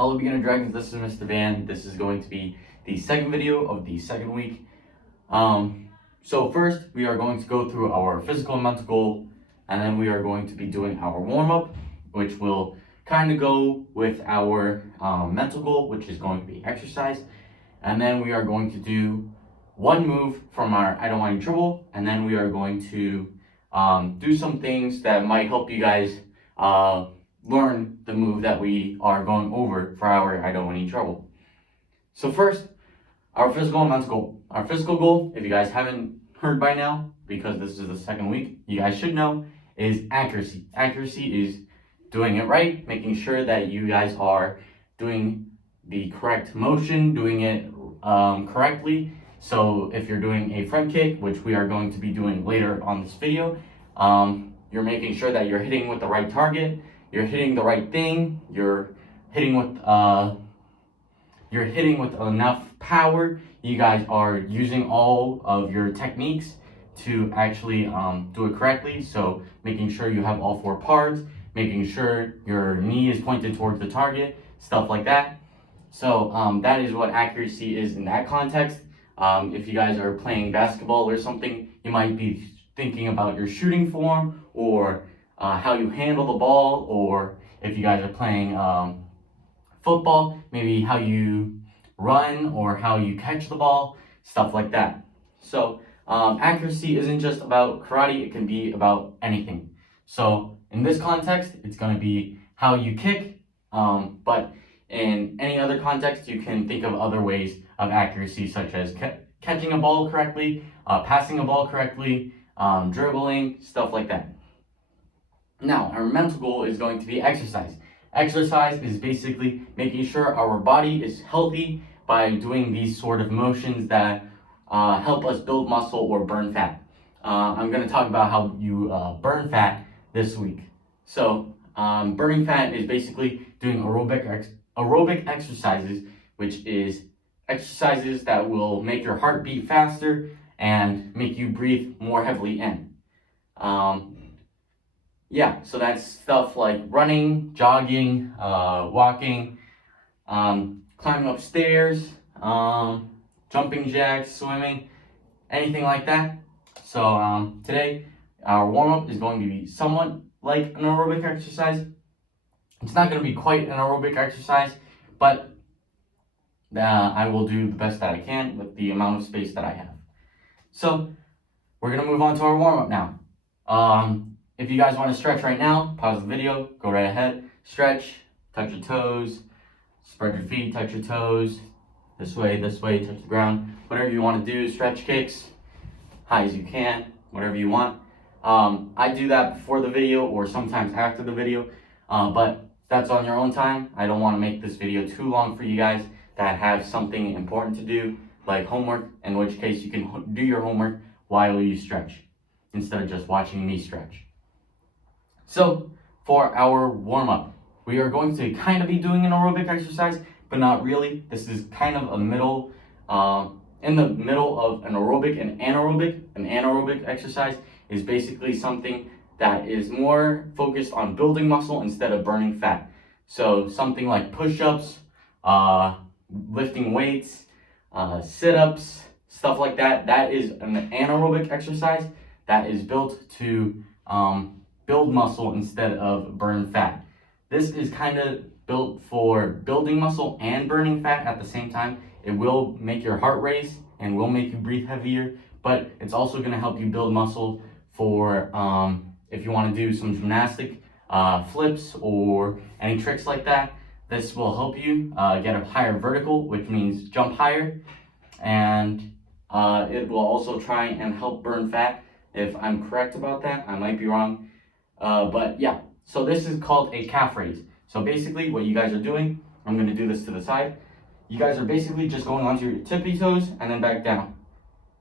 Hello beginner dragons, this is Mr. Van. This is going to be the second video of the second week. So first we are going to go through our physical and mental goal, and then we are going to be doing our warm-up, which will kind of go with our mental goal, which is going to be exercise. And then we are going to do one move from our I don't want any trouble, and then we are going to do some things that might help you guys learn the move that we are going over for our I don't want any trouble. So first, our physical and mental goal. Our physical goal, if you guys haven't heard by now, because this is the second week, you guys should know, is accuracy. Accuracy is doing it right, making sure that you guys are doing the correct motion, doing it correctly. So if you're doing a front kick, which we are going to be doing later on this video, you're making sure that you're hitting with the right target, you're hitting the right thing, you're hitting with enough power. You guys are using all of your techniques to actually do it correctly. So making sure you have all four parts, making sure your knee is pointed towards the target, stuff like that. So that is what accuracy is in that context. If you guys are playing basketball or something, you might be thinking about your shooting form, or how you handle the ball, or if you guys are playing football, maybe how you run or how you catch the ball, stuff like that. So accuracy isn't just about karate, it can be about anything. So in this context, it's going to be how you kick, but in any other context, you can think of other ways of accuracy, such as catching a ball correctly, passing a ball correctly, dribbling, stuff like that. Now, our mental goal is going to be exercise. Exercise is basically making sure our body is healthy by doing these sort of motions that help us build muscle or burn fat. I'm going to talk about how you burn fat this week. So, burning fat is basically doing aerobic exercises, which is exercises that will make your heart beat faster and make you breathe more heavily in. So that's stuff like running, jogging, walking, climbing up stairs, jumping jacks, swimming, anything like that. So today, our warm-up is going to be somewhat like an aerobic exercise. It's not going to be quite an aerobic exercise, but I will do the best that I can with the amount of space that I have. So we're going to move on to our warm-up now. If you guys want to stretch right now, pause the video, go right ahead, stretch, touch your toes, spread your feet, touch your toes, this way, touch the ground. Whatever you want to do, stretch kicks, high as you can, whatever you want. I do that before the video or sometimes after the video, but that's on your own time. I don't want to make this video too long for you guys that have something important to do, like homework, in which case you can do your homework while you stretch, instead of just watching me stretch. So, for our warm-up, we are going to kind of be doing an aerobic exercise, but not really. This is kind of a middle, in the middle of an aerobic and anaerobic. An anaerobic exercise is basically something that is more focused on building muscle instead of burning fat. So, something like push-ups, lifting weights, sit-ups, stuff like that. That is an anaerobic exercise that is built to build muscle instead of burn fat. This is kind of built for building muscle and burning fat at the same time. It will make your heart race and will make you breathe heavier, but it's also going to help you build muscle for if you want to do some gymnastic flips or any tricks like that. This will help you get a higher vertical, which means jump higher, and it will also try and help burn fat. If I'm correct about that, I might be wrong. But yeah, so this is called a calf raise. So basically what you guys are doing, I'm going to do this to the side. You guys are basically just going onto your tippy toes and then back down.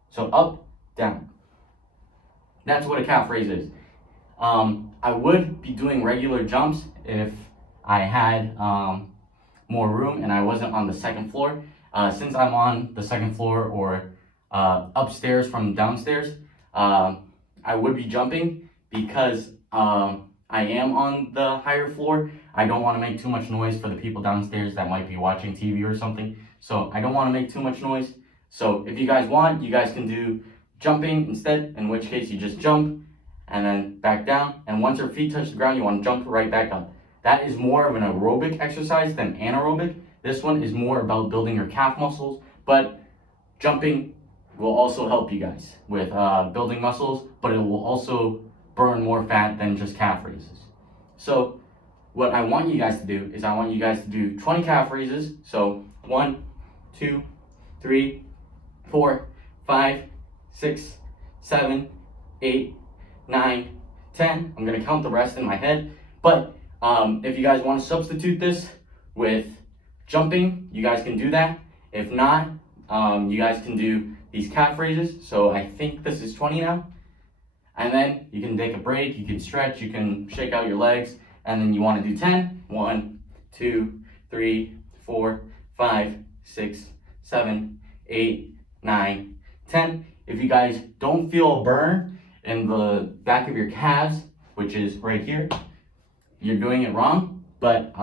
So up, down. That's what a calf raise is. I would be doing regular jumps if I had more room and I wasn't on the second floor. Since I'm on the second floor or upstairs from downstairs, I would be jumping because I am on the higher floor. I don't want to make too much noise for the people downstairs that might be watching TV or something. So I don't want to make too much noise. So if you guys want, you guys can do jumping instead, in which case you just jump and then back down. And once your feet touch the ground, you want to jump right back up. That is more of an aerobic exercise than anaerobic. This one is more about building your calf muscles, but jumping will also help you guys with building muscles, but it will also burn more fat than just calf raises. So what I want you guys to do is I want you guys to do 20 calf raises. So 1, 2, 3, 4, 5, 6, 7, 8, 9, 10. I'm gonna count the rest in my head, but if you guys want to substitute this with jumping, you guys can do that. If not, you guys can do these calf raises. So I think this is 20 now. And then you can take a break, you can stretch, you can shake out your legs, and then you want to do 10. 1, 2, 3, 4, 5, 6, 7, 8, 9, 10. If you guys don't feel a burn in the back of your calves, which is right here, you're doing it wrong. But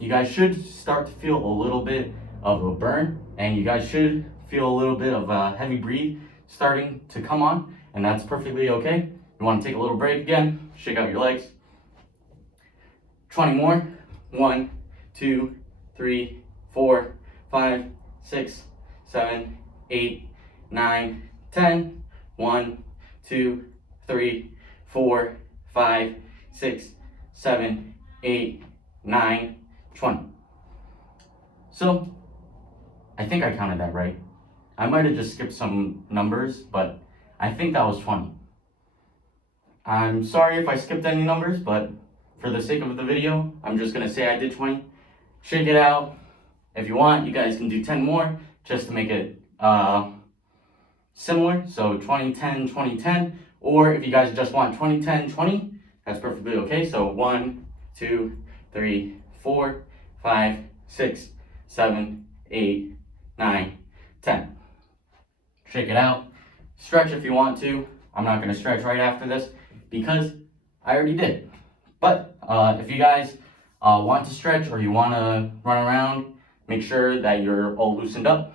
you guys should start to feel a little bit of a burn, and you guys should feel a little bit of a heavy breathe starting to come on, and that's perfectly okay. You want to take a little break again, shake out your legs. 20 more. 1, 2, 3, 4, 5, 6, 7, 8, 9, 10. 1, 2, 3, 4, 5, 6, 7, 8, 9, 20. So I think I counted that right. I might have just skipped some numbers, but I think that was 20. I'm sorry if I skipped any numbers, but for the sake of the video, I'm just gonna say I did 20. Shake it out. If you want, you guys can do 10 more just to make it similar. So 20, 10, 20, 10. Or if you guys just want 20, 10, 20, that's perfectly okay. So 1, 2, 3, 4, 5, 6, 7, 8, 9, 10. Shake it out. Stretch if you want to. I'm not going to stretch right after this because I already did. But if you guys want to stretch or you want to run around, make sure that you're all loosened up.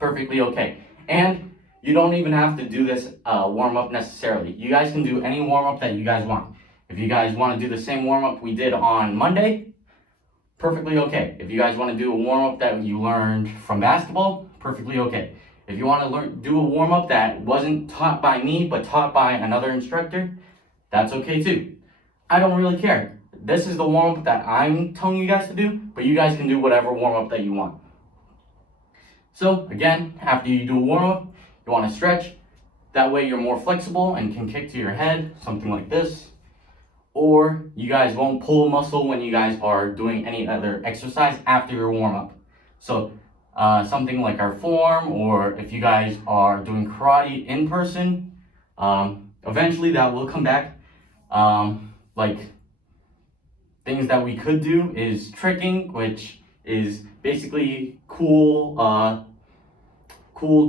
Perfectly okay. And you don't even have to do this warm-up necessarily. You guys can do any warm-up that you guys want. If you guys want to do the same warm-up we did on Monday, perfectly okay. If you guys want to do a warm-up that you learned from basketball, perfectly okay. If you want to do a warm-up that wasn't taught by me, but taught by another instructor, that's okay too. I don't really care. This is the warm-up that I'm telling you guys to do, but you guys can do whatever warm-up that you want. So again, after you do a warm-up, you want to stretch. That way you're more flexible and can kick to your head, something like this. Or you guys won't pull a muscle when you guys are doing any other exercise after your warm-up. So something like our form, or if you guys are doing karate in person, eventually that will come back. Like things that we could do is tricking, which is basically cool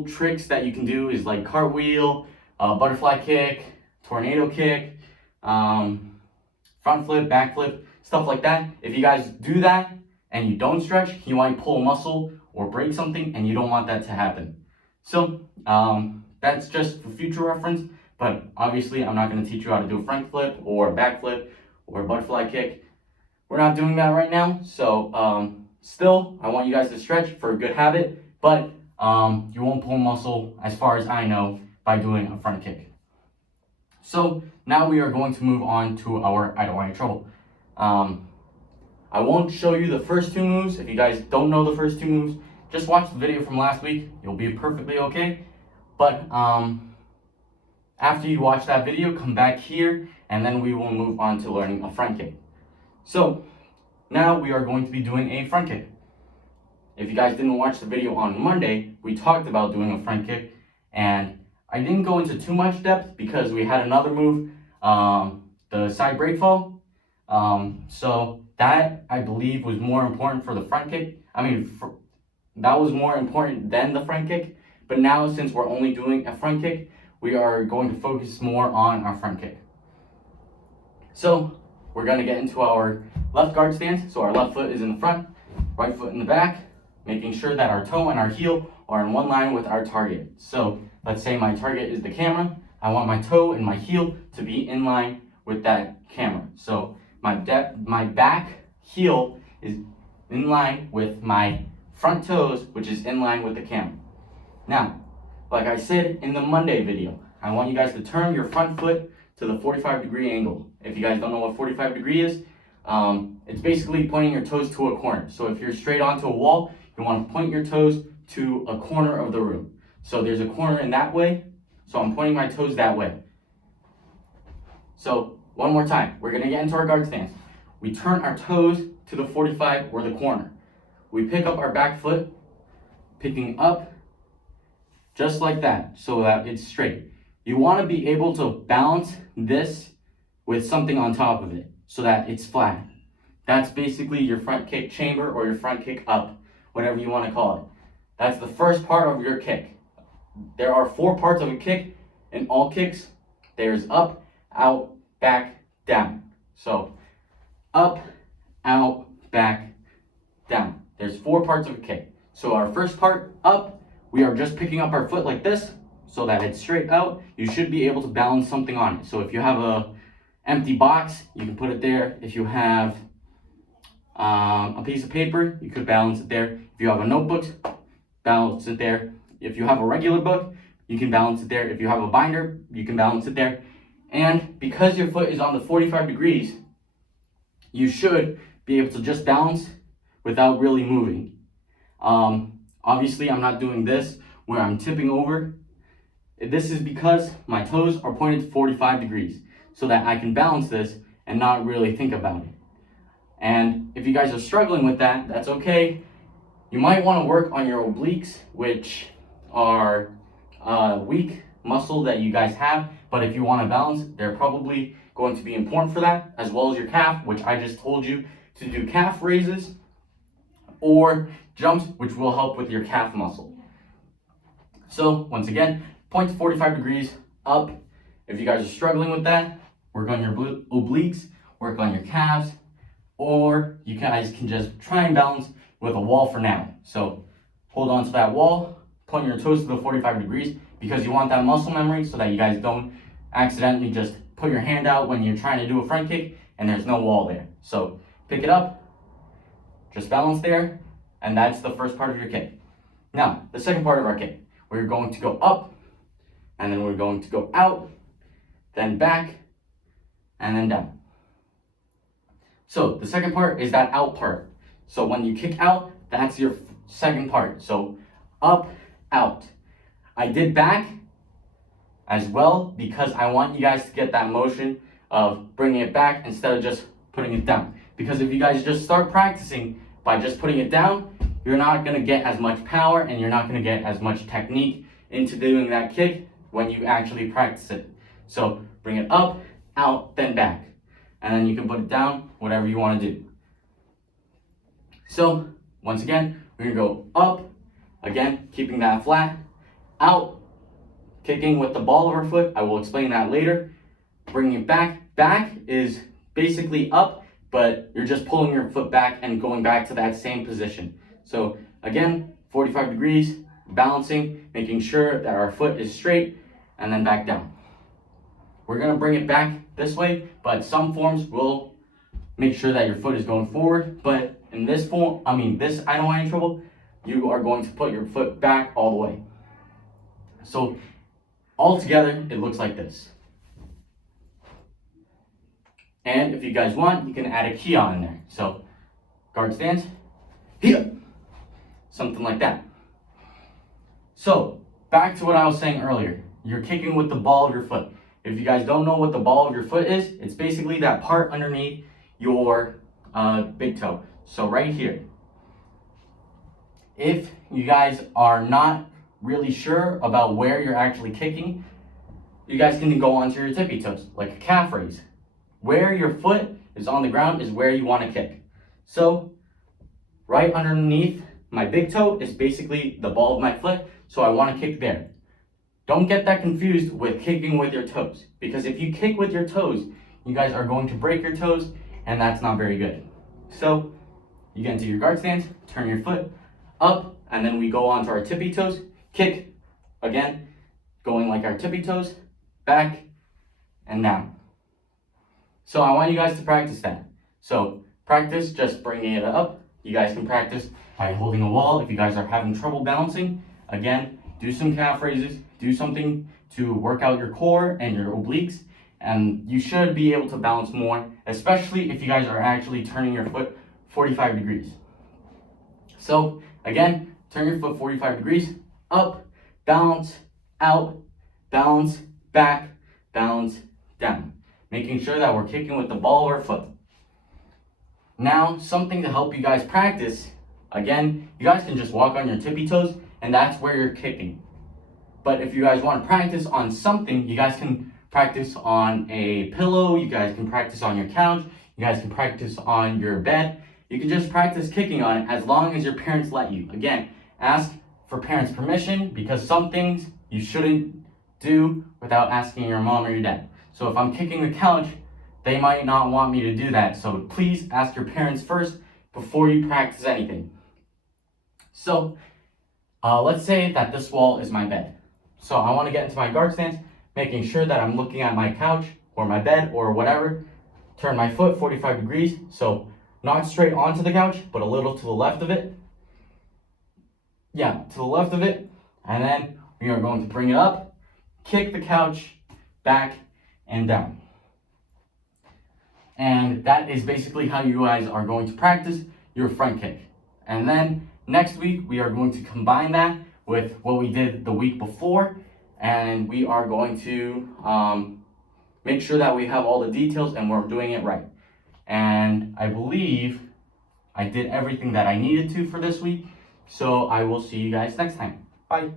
tricks that you can do is like cartwheel, butterfly kick, tornado kick, front flip, back flip, stuff like that. If you guys do that and you don't stretch, you might pull a muscle or break something, and you don't want that to happen. So that's just for future reference, but obviously I'm not going to teach you how to do a front flip or a back flip or a butterfly kick. We're not doing that right now. So still, I want you guys to stretch for a good habit, but you won't pull muscle, as far as I know, by doing a front kick. So now we are going to move on to our I don't want any trouble. I won't show you the first two moves. If you guys don't know the first two moves, just watch the video from last week. You'll be perfectly okay. But after you watch that video, come back here, and then we will move on to learning a front kick. So now we are going to be doing a front kick. If you guys didn't watch the video on Monday, we talked about doing a front kick, and I didn't go into too much depth because we had another move, the side break fall. So that, I believe, was more important for the front kick. That was more important than the front kick. But now, since we're only doing a front kick, we are going to focus more on our front kick. So we're gonna get into our left guard stance. So our left foot is in the front, right foot in the back, making sure that our toe and our heel are in one line with our target. So let's say my target is the camera. I want my toe and my heel to be in line with that camera. So my back heel is in line with my front toes, which is in line with the camera. Now, like I said in the Monday video, I want you guys to turn your front foot to the 45-degree angle. If you guys don't know what 45 degree is, it's basically pointing your toes to a corner. So if you're straight onto a wall, you want to point your toes to a corner of the room. So there's a corner in that way, so I'm pointing my toes that way. So one more time, we're gonna get into our guard stance. We turn our toes to the 45 or the corner. We pick up our back foot, picking up just like that, so that it's straight. You want to be able to balance this with something on top of it so that it's flat. That's basically your front kick chamber or your front kick up, whatever you want to call it. That's the first part of your kick. There are 4 parts of a kick. In all kicks, there's up, out, back, down. So up, out, back, down. There's 4 parts of a kick. So our first part, up, we are just picking up our foot like this so that it's straight out. You should be able to balance something on it. So if you have a empty box, you can put it there. If you have a piece of paper, you could balance it there. If you have a notebook, balance it there. If you have a regular book, you can balance it there. If you have a binder, you can balance it there. And because your foot is on the 45 degrees, you should be able to just balance without really moving. Obviously, I'm not doing this where I'm tipping over. This is because my toes are pointed to 45 degrees so that I can balance this and not really think about it. And if you guys are struggling with that, that's okay. You might want to work on your obliques, which are a weak muscle that you guys have. But if you want to balance, they're probably going to be important for that, as well as your calf, which I just told you to do calf raises or jumps, which will help with your calf muscle. So once again, point to 45 degrees up. If you guys are struggling with that, work on your obliques, work on your calves, or you guys can just try and balance with a wall for now. So hold on to that wall, point your toes to the 45 degrees because you want that muscle memory so that you guys don't accidentally just put your hand out when you're trying to do a front kick and there's no wall there. So pick it up, just balance there, and that's the first part of your kick. Now, the second part of our kick, we're going to go up, and then we're going to go out, then back, and then down. So the second part is that out part. So when you kick out, that's your second part. So up, out. I did back as well because I want you guys to get that motion of bringing it back instead of just putting it down. Because if you guys just start practicing by just putting it down, you're not going to get as much power and you're not going to get as much technique into doing that kick when you actually practice it. So bring it up, out, then back. And then you can put it down, whatever you want to do. So once again, we're going to go up, again, keeping that flat, out, kicking with the ball of our foot. I will explain that later. Bringing it back. Back is basically up, but you're just pulling your foot back and going back to that same position. So again, 45 degrees, balancing, making sure that our foot is straight, and then back down. We're going to bring it back this way, but some forms will make sure that your foot is going forward. But in this form, this I don't want any trouble, you are going to put your foot back all the way. So all together, it looks like this. And if you guys want, you can add a key on in there. So guard stance, here, something like that. So back to what I was saying earlier. You're kicking with the ball of your foot. If you guys don't know what the ball of your foot is, it's basically that part underneath your big toe. So right here. If you guys are not really sure about where you're actually kicking, you guys can go onto your tippy toes, like a calf raise. Where your foot is on the ground is where you want to kick. So right underneath my big toe is basically the ball of my foot, so I want to kick there. Don't get that confused with kicking with your toes, because if you kick with your toes, you guys are going to break your toes, and that's not very good. So you get into your guard stance, turn your foot up, and then we go on to our tippy toes, kick, again, going like our tippy toes, back and down. So I want you guys to practice that. So practice just bringing it up. You guys can practice by holding a wall if you guys are having trouble balancing. Again, do some calf raises, do something to work out your core and your obliques, and you should be able to balance more, especially if you guys are actually turning your foot 45 degrees. So again, turn your foot 45 degrees, up, balance, out, balance, back, balance, down. Making sure that we're kicking with the ball of our foot. Now, something to help you guys practice, again, you guys can just walk on your tippy toes, and that's where you're kicking. But if you guys want to practice on something, you guys can practice on a pillow, you guys can practice on your couch, you guys can practice on your bed. You can just practice kicking on it as long as your parents let you. Again, ask for parents' permission, because some things you shouldn't do without asking your mom or your dad. So if I'm kicking the couch, they might not want me to do that. So please ask your parents first before you practice anything. So let's say that this wall is my bed. So I want to get into my guard stance, making sure that I'm looking at my couch or my bed or whatever. Turn my foot 45 degrees. So not straight onto the couch, but a little to the left of it. Yeah, to the left of it. And then we are going to bring it up, kick the couch back and down. And that is basically how you guys are going to practice your front kick. And then next week, we are going to combine that with what we did the week before. And we are going to make sure that we have all the details and we're doing it right. And I believe I did everything that I needed to for this week. So I will see you guys next time. Bye.